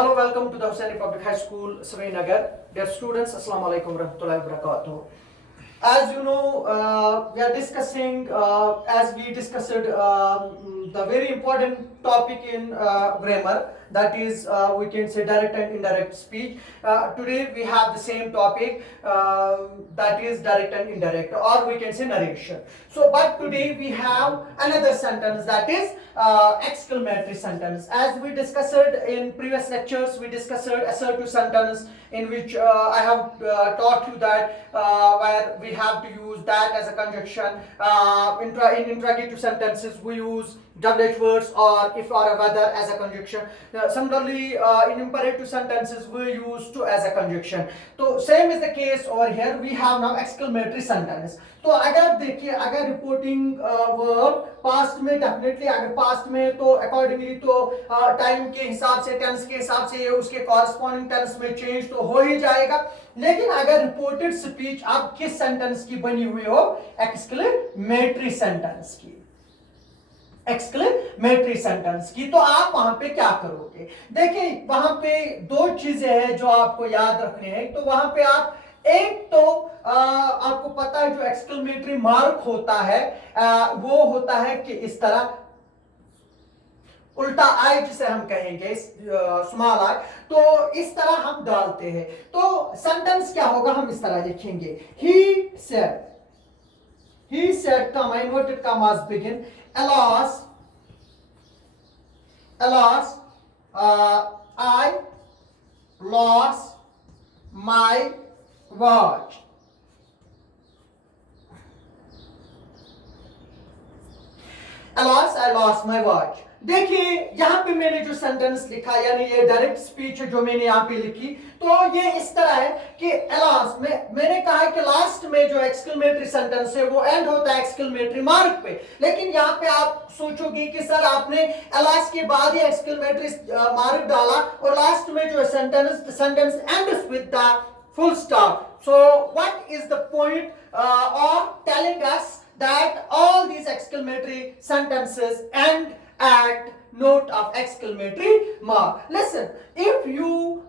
Hello, welcome to the Hussaini Public High School, Srinagar. Dear students, Assalamu alaikum warahmatullahi wabarakatuh. As you know, we are discussing, as we discussed, the very important topic in grammar, that is, we can say direct and indirect speech. Today we have the same topic, that is direct and indirect, or we can say narration. So, but today we have another sentence, that is exclamatory sentence. As we discussed in previous lectures, we discussed assertive sentence, in which I have taught you that where we have to use that as a conjunction. In interrogative sentences, we use WH words or if or whether as a conjunction. Similarly, in imperative sentences, we use to as a conjunction. So same is the case over here. We have now exclamatory sentence. तो अगर देखिए, अगर reporting verb past में डेफिनेटली, अगर पास्ट में तो अकॉर्डिंगली तो टाइम के हिसाब से, टेंस के हिसाब से उसके कॉरस्पॉन्डिंग टेंस में चेंज तो हो ही जाएगा. लेकिन अगर रिपोर्टेड स्पीच अब किस सेंटेंस की बनी हुई हो, एक्सक्लेमेटरी सेंटेंस की, एक्सक्लेमेटरी सेंटेंस की, तो आप वहां पे क्या करोगे? देखिए, वहां पे दो चीजें हैं जो आपको याद रखने हैं. तो वहां पे आप एक तो आपको पता है जो एक्सक्लेमेटरी मार्क होता है वो होता है कि इस तरह उल्टा आई, जिसे हम कहेंगे स्मॉल आई, तो इस तरह हम डालते हैं. तो सेंटेंस क्या होगा, हम इस तरह लिखेंगे. ही said comma, inverted commas begin, alas, I lost my watch. Alas, I lost my watch. देखिए, यहां पे मैंने जो सेंटेंस लिखा, यानी ये डायरेक्ट स्पीच जो मैंने यहां पे लिखी, तो ये इस तरह है कि alas में मैंने कहा कि लास्ट में जो एक्सक्लेमेटरी सेंटेंस है वो एंड होता है एक्सक्लेमेटरी मार्क पे. लेकिन यहां पे आप सोचोगे कि सर आपने alas के बाद ही एक्सक्लेमेटरी मार्क डाला और लास्ट में जो sentence ends with the full stop. So what is the point of telling us that all these exclamatory sentences end at note of exclamatory mark? Listen, if you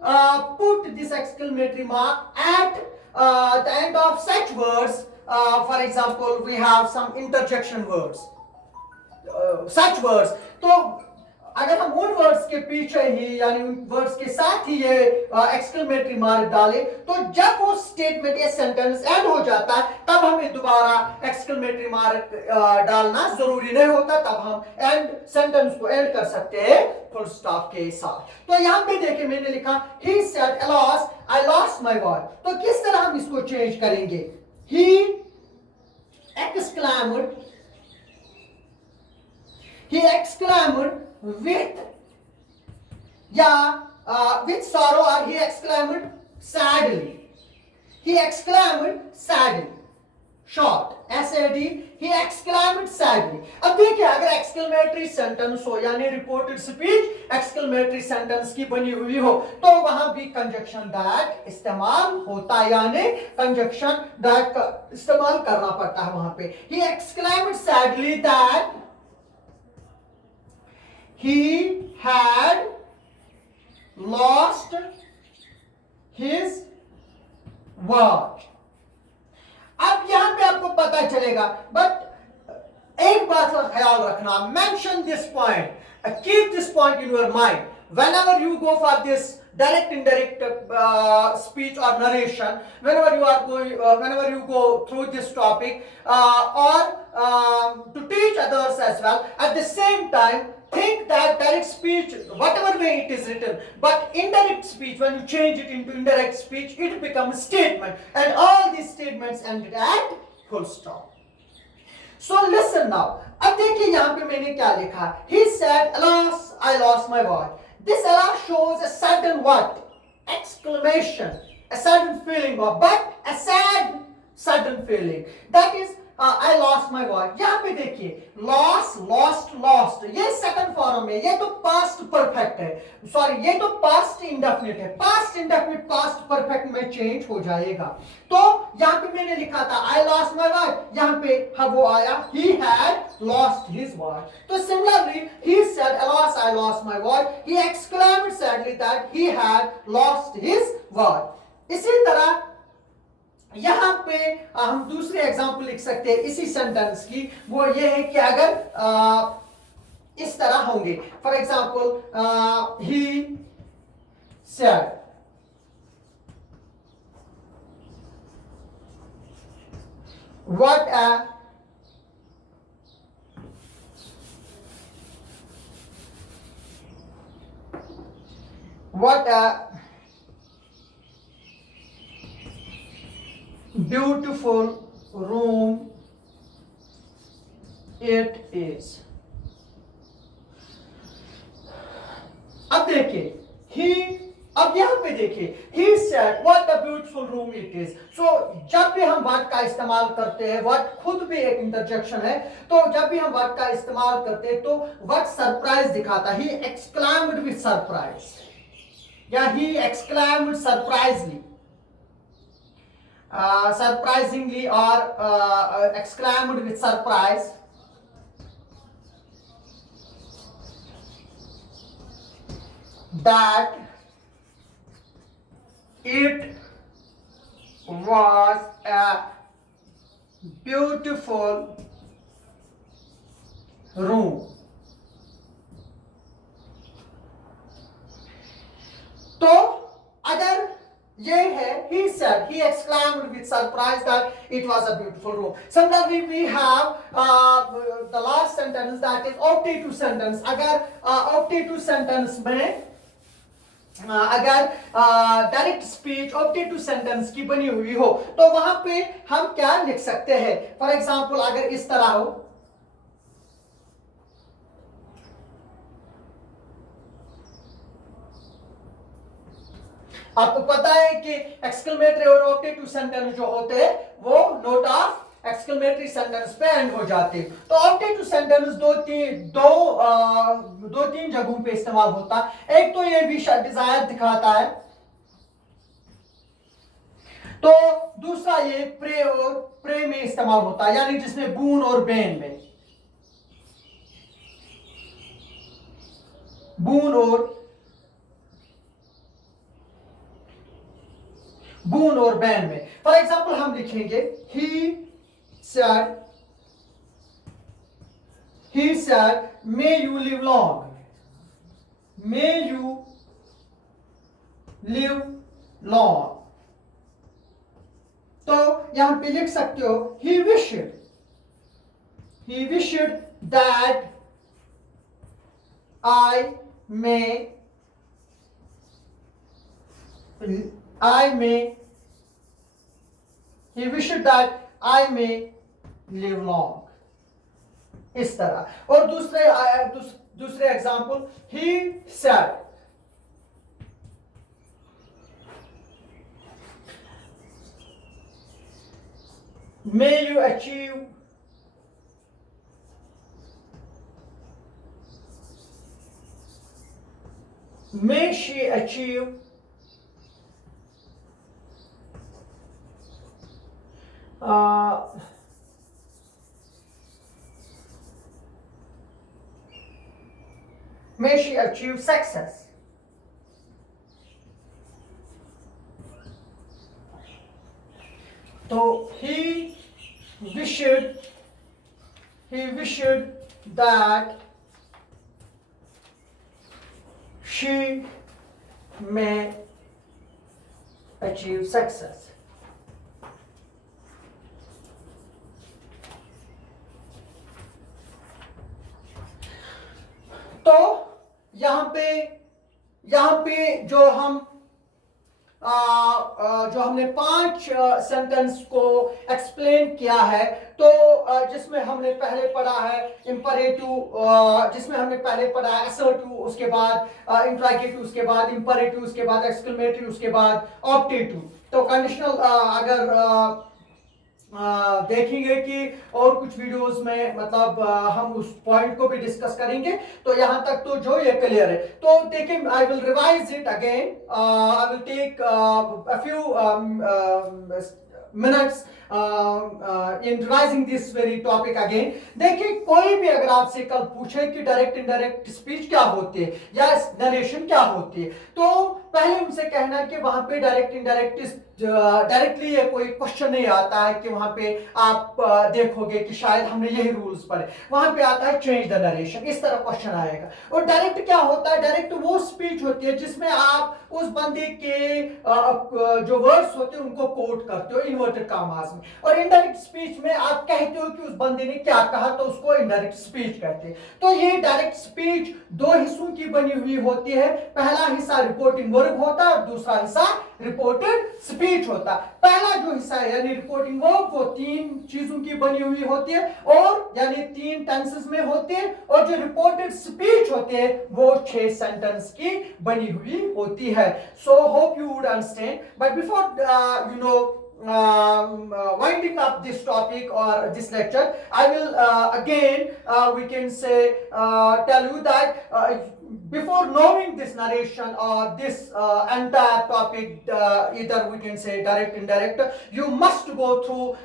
put this exclamatory mark at the end of such words, for example, we have some interjection words, such words, तो अगर हम उन वर्ड्स के पीछे ही, यानी उन वर्ड्स के साथ ही ये एक्सक्लेमेटरी मार्क डालें, तो जब वो स्टेटमेंट या सेंटेंस एंड हो जाता है, तब हमें दोबारा एक्सक्लेमेटरी मार्क डालना जरूरी नहीं होता. तब हम एंड सेंटेंस को एंड कर सकते हैं फुल स्टॉप के साथ. तो यहां पे देखिए, मैंने लिखा he said alas I lost my watch. तो किस तरह हम इसको चेंज करेंगे? he exclaimed with with sorrow, or he exclaimed sadly. He exclaimed sadly. Short, SAD. He exclaimed sadly. अब देखिए, अगर एक्सक्लेमेटरी सेंटेंस हो, यानी रिपोर्टेड स्पीच एक्सक्लेमेटरी सेंटेंस की बनी हुई हो, तो वहां भी कंजक्शन दैट इस्तेमाल होता है, यानी कंजक्शन दैट का इस्तेमाल करना पड़ता है वहां पे. He exclaimed sadly that he had lost his watch. अब यहां पे आपको पता चलेगा, बट एक बात का ख्याल रखना, mention this point, keep this point in your mind whenever you go for this direct indirect speech or narration, whenever you go through this topic, or to teach others as well. At the same time, think that direct speech, whatever way it is written, but indirect speech, when you change it into indirect speech, it becomes statement, and all these statements ended at full stop. So listen now. अब देखिए यहां पे मैंने क्या लिखा. He said, alas, I lost my watch. This alas shows a sudden what? Exclamation, a sudden feeling of, but a sad sudden feeling. That is, I lost my watch, यहाँ पे देखिए लॉस, लॉस्ट, लॉस्ट, ये second form है, ये तो past perfect है, सॉरी ये तो पास्ट इंडेफिनिट है, पास्ट इंडेफिनिट पास्ट परफेक्ट में चेंज हो जाएगा। तो यहाँ पे मैंने लिखा था आई लॉस्ट माई वॉच, यहाँ पे वो आया he had lost his watch. तो similarly he said I lost my watch, he exclaimed sadly that he had lost his watch. इसी तरह यहां पे हम दूसरी एग्जांपल लिख सकते हैं इसी सेंटेंस की, वो ये है कि अगर इस तरह होंगे, for example he said what a beautiful room it is। अब देखिए ही, अब यहां पे देखिए he said what a beautiful room it is। so जब भी हम वर्ड का इस्तेमाल करते हैं, वर्ड खुद भी एक इंटरजेक्शन है, तो जब भी हम वर्ड का इस्तेमाल करते हैं तो वर्ड सरप्राइज दिखाता है, he exclaimed with surprise या he exclaimed surprisingly, surprisingly or exclaimed with surprise that it was a beautiful room। तो अगर ये है he said, he exclaimed with surprise that it was a beautiful room। Similarly we have the last sentence, that is optative sentence। अगर optative sentence में अगर direct speech objective sentence की बनी हुई हो तो वहां पे हम क्या लिख सकते हैं, फॉर एग्जांपल अगर इस तरह हो, आपको पता है कि एक्सक्लेमेटरी और ऑब्जेक्टिव सेंटेंस जो होते हैं वो नोट ऑफ एक्सक्लेमेटरी सेंटेंस पे एंड हो जाते हैं। तो ऑब्जेक्टिव सेंटेंस दो तीन जगहों पे इस्तेमाल होता है। एक तो ये विश डिजायर दिखाता है, तो दूसरा ये प्रे और प्रे में इस्तेमाल होता है, यानी जिसमें बून और बेन में, बून और बैन में। फॉर एग्जाम्पल हम लिखेंगे he said may you live long, may you live long। तो यहां पे लिख सकते हो he wished that I may he wished that I may live long, इस तरह। और दूसरे example he said may you achieve may she achieve may she achieve success। तो he wished that she may achieve success। तो यहां पे जो हमने 5 सेंटेंस को एक्सप्लेन किया है, तो जिसमें हमने पहले पढ़ा है इंपरेटिव, जिसमें हमने पहले पढ़ा है असर्टिव, उसके बाद इंट्रागेटिव, उसके बाद इंपरेटिव, उसके बाद एक्सक्लेमेटरी, उसके बाद ऑब्जेक्टिव। तो कंडीशनल अगर देखेंगे कि और कुछ वीडियोस में मतलब हम उस पॉइंट को भी डिस्कस करेंगे। तो यहाँ तक तो जो ये क्लियर है। तो देखिए, I will revise it again, I will take a few minutes in revising this very topic again। देखिए, कोई भी अगर आपसे कल पूछे कि डायरेक्ट इनडायरेक्ट स्पीच क्या होती है या नरेशन क्या होती है, तो पहले उनसे कहना कि वहां पे डायरेक्ट इनडायरेक्ट डायरेक्टली ये कोई क्वेश्चन नहीं आता है कि वहां पे आप देखोगे कि शायद हमने यही रूल्स पढ़े। वहां पे आता है चेंज द नरेशन, इस तरह क्वेश्चन आएगा। और डायरेक्ट क्या होता है? डायरेक्ट वो स्पीच होती है जिसमें आप उस बंदे के जो वर्ड्स होते हैं उनको कोट करते हो इन्वर्टेड कामास में। और इनडायरेक्ट स्पीच में आप कहते हो कि उस बंदे ने क्या कहा, तो उसको इनडायरेक्ट स्पीच कहते हैं। तो ये डायरेक्ट स्पीच दो हिस्सों की बनी हुई होती है। पहला हिस्सा रिपोर्टिंग वर्ब होता है और दूसरा हिस्सा रिपोर्टेड स्पीच होता है। पहला जो हिस्सा है यानी रिपोर्टिंग वर्ब, वो तीन चीजों की बनी हुई होती है और यानी तीन टेंसेस में होती है। और जो रिपोर्टेड स्पीच होती है वो 6 सेंटेंस की बनी हुई होती है। So hope you would understand, but before winding up this topic or this lecture, I will again we can say tell you that before knowing this narration or this entire topic, either we can say direct indirect, you must go through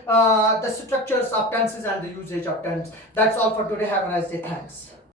the structures of tenses and the usage of tense. That's all for today. Have a nice day. Thanks.